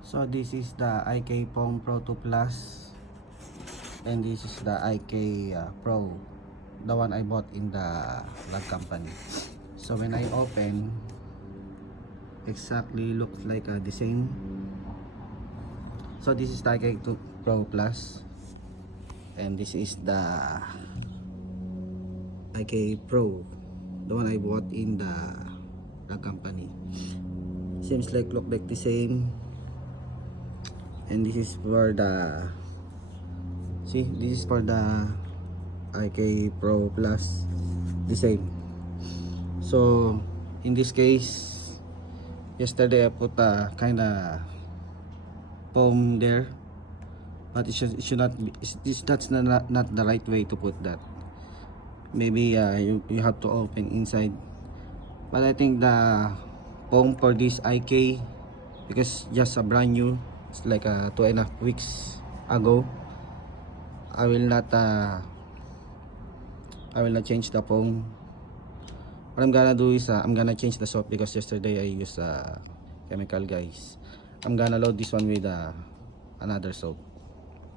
So this is the IK Pong Pro 2 Plus, and this is the IK Pro, the one I bought in the lab company. So when I open, exactly looks like the same. So this is the IK Pro Plus, and this is the IK Pro, the one I bought in the company. Seems like look like the same. And this is for the, see, this is for the IK Pro Plus, the same. So in this case, yesterday I put a kinda foam there, but it should not be, that's not the right way to put that. Maybe you have to open inside, but I think the foam for this IK, because just a brand new, it's like 2.5 weeks ago, I will not change the foam. What I'm gonna do is I'm gonna change the soap, because yesterday I used chemical, guys. I'm gonna load this one with another soap.